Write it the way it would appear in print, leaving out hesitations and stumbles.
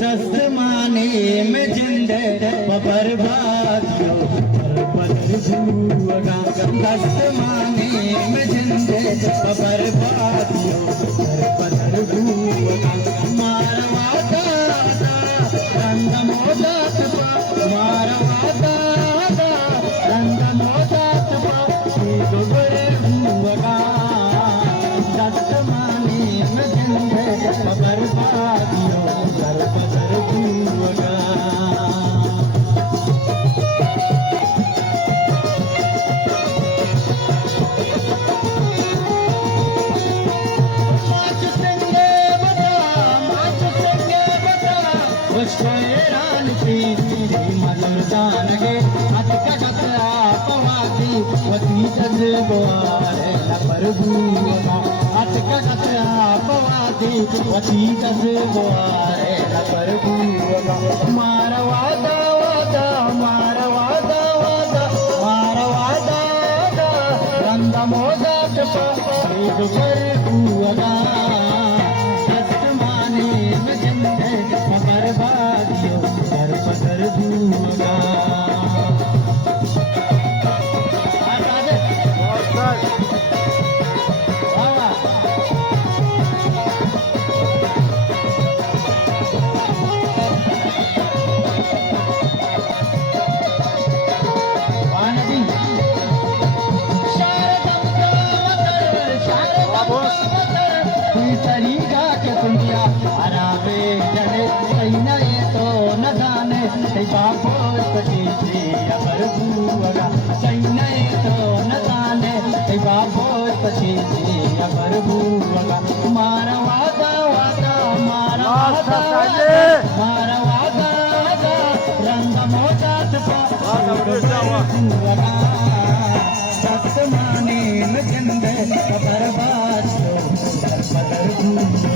दस्त माने में जिंदे बर्बादियों भूगा दस्त माने में जिंदे बर्बादियों भूगा मारवादा रंग मोदात मारवादा रंग मोदात भूगा दस्त माने में जिंदे बर्बादियों भूगा मलदानगे अटकट आपवादी वती जज्बारे प्रभुगा अटकट आपवादी वती जज्बारे प्रभुगा मारवादा वादा मारवादा वादा मारवादा रंग मोदात प्रभुगा दस्त माने में जिंदे बर्बादियों भूगा तरीका के दुनिया अराबे जड़े कहीं न ये तो न जाने बापो पटी थी अबर भूगा कहीं न ये तो न जाने बापो पटी थी अबर भूगा मारवादा वादा मारवादा मारवादा रंग मोदात भूगा दस्त माने में जिंदे बर्बाद भूगा